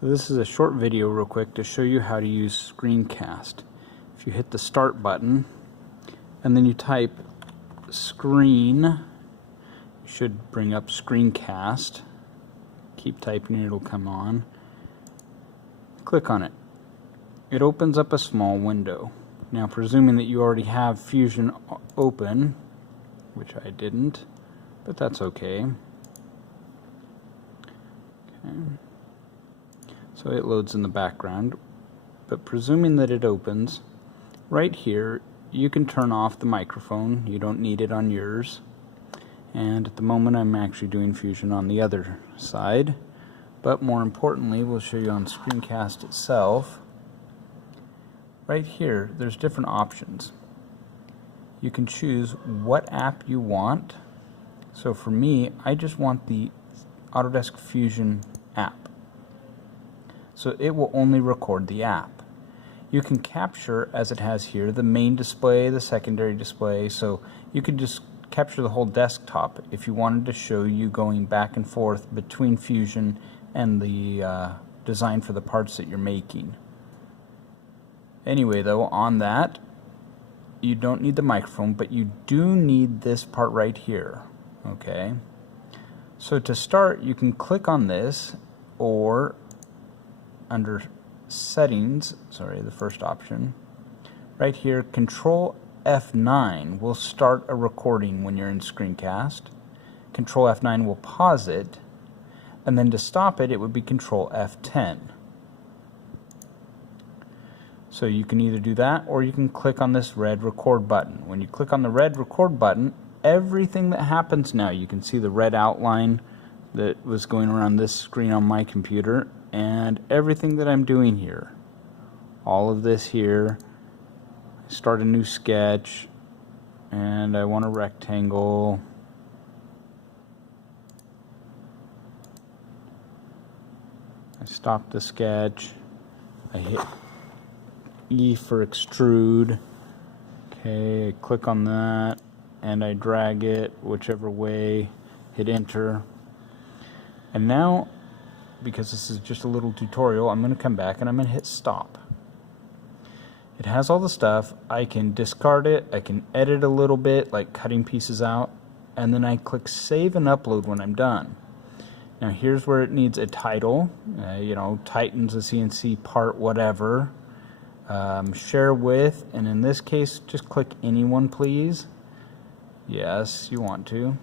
So this is a short video real quick to show you how to use Screencast. If you hit the start button and then you type screen, you should bring up Screencast. Keep typing it, it'll come on. Click on it. It opens up a small window. Now, presuming that you already have Fusion open, which I didn't, but that's okay. So it loads in the background, but presuming that it opens, right here you can turn off the microphone. You don't need it on yours. And at the moment I'm actually doing Fusion on the other side, but more importantly we'll show you on Screencast itself. Right here there's different options. You can choose what app you want. So for me, I just want the Autodesk Fusion app. So it will only record the app. You can capture, as it has here, the main display, the secondary display, so you could just capture the whole desktop if you wanted to show you going back and forth between Fusion and the design for the parts that you're making. Anyway though, on that, you don't need the microphone, but you do need this part right here. Okay, so to start you can click on this, or under settings, the first option right here, Control F9 will start a recording when you're in Screencast. Control F9 will pause it, and then to stop it, it would be Control F10. So you can either do that, or you can click on this red record button. When you click on the red record button, everything that happens now, you can see the red outline that was going around this screen on my computer, and everything that I'm doing here, all of this here. I start a new sketch and I want a rectangle. I stop the sketch, I hit E for extrude. Okay, I click on that and I drag it whichever way, hit enter. And now, because this is just a little tutorial, I'm going to come back and I'm going to hit stop. It has all the stuff. I can discard it, I can edit a little bit, like cutting pieces out, and then I click save and upload when I'm done. Now here's where it needs a title, Titans, a CNC part, whatever. Share with, and in this case just click anyone, please. Yes, you want to.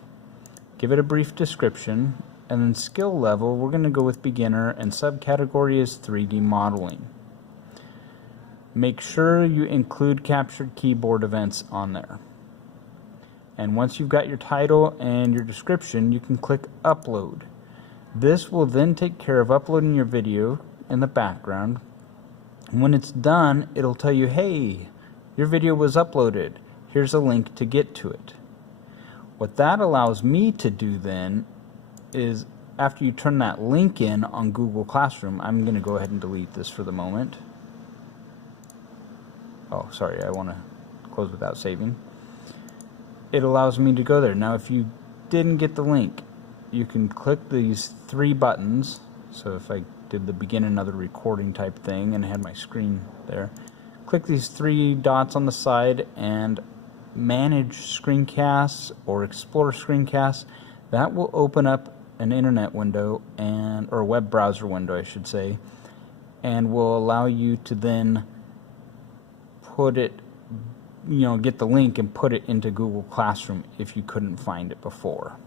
Give it a brief description, and then skill level, we're going to go with beginner, and subcategory is 3D modeling. Make sure you include captured keyboard events on there. And once you've got your title and your description, you can click upload. This will then take care of uploading your video in the background. And when it's done, it'll tell you, hey, your video was uploaded. Here's a link to get to it. What that allows me to do then is, after you turn that link in on Google Classroom, I'm going to go ahead and delete this for the moment. Oh, sorry, I want to close without saving. It allows me to go there. Now, if you didn't get the link, you can click these three buttons. So if I did the begin another recording type thing and had my screen there, click these three dots on the side and manage screencasts or explore screencasts. That will open up an internet window, or a web browser window I should say, and will allow you to then put it, get the link and put it into Google Classroom if you couldn't find it before.